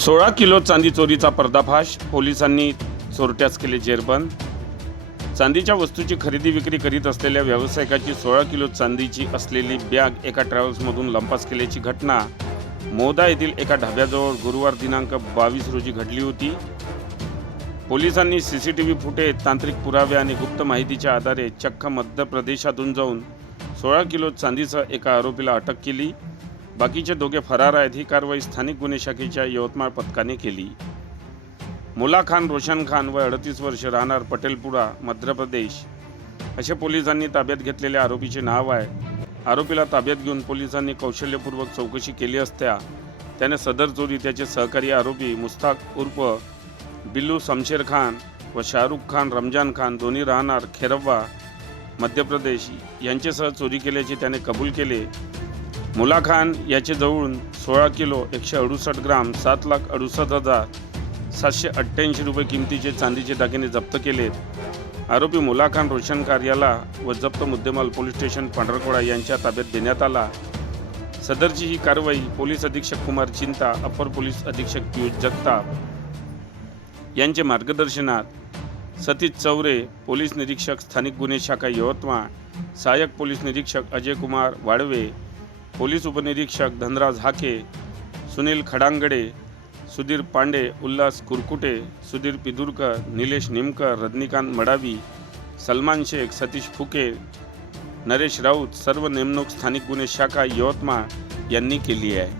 सोळा किलो चांदी चोरीचा पर्दाफाश पोलिसांनी चोरट्यास केले जेरबंद. चांदीच्या वस्तूची खरेदी विक्री करीत असलेल्या व्यावसायिकाची सोळा किलो चांदीची असलेली बॅग एका ट्रॅव्हल्समधून लंपास केल्याची घटना. मोदा येथील एका ढाब्याजवळ गुरुवार दिनांक बावीस रोजी घडली होती. पोलिसांनी C C T V footage तांत्रिक पुरावे आणि गुप्त माहितीच्या आधारे चक्क मध्य प्रदेशातून जाऊन सोळा किलो चांदीसह एका आरोपीला अटक केली. बाकीचे दोघे फरार आहेत. ही कारवाई स्थानिक गुन्हे शाखेच्या यवतमाळ पथकाने केली. मुला खान रोशन खान व अडतीस वर्ष राहणार पटेलपुरा मध्य प्रदेश. असे पोलिसांनी ताब्यात घेतलेल्या आरोपीचे नाव आहे. आरोपीला ताब्यात घेऊन पोलिसांनी कौशल्यपूर्वक चौकशी केली असता त्याने सदर चोरी त्याचे सहकारी आरोपी मुस्ताक उर्फ बिल्लू शमशेर खान व शाहरुख खान रमजान खान दोन्ही राहणार खेरव्वा मध्य प्रदेश यांच्यासह चोरी केल्याचे त्याने कबूल केले. मुला खान याचे जवळून सोळा किलो एकशे अडुसष्ट ग्राम सात लाख अडुसष्ट हजार सातशे अठ्ठ्याऐंशी रुपये किमतीचे चांदीचे दागिने जप्त केलेत. आरोपी मुला खान कार्याला व जप्त मुद्देमाल पोलीस स्टेशन पांढरकोडा यांच्या ताब्यात देण्यात आला. सदरची ही कारवाई पोलीस अधीक्षक कुमार चिंता अपर पोलीस अधीक्षक पियुष जगताप यांचे मार्गदर्शनात सतीश चौरे पोलीस निरीक्षक स्थानिक गुन्हे शाखा यवतमाळ सहाय्यक पोलीस निरीक्षक अजय कुमार वाडवे पोलीस उपनिरीक्षक धनराज हाके सुनील खडांगडे सुधीर पांडे उल्हास कुरकुटे सुधीर पिदुरकर निलेश निमकर रजनीकांत मडावी सलमान शेख सतीश फुके नरेश राऊत सर्व नेमणूक स्थानिक गुन्हे शाखा यवतमाळ यांनी केली आहे.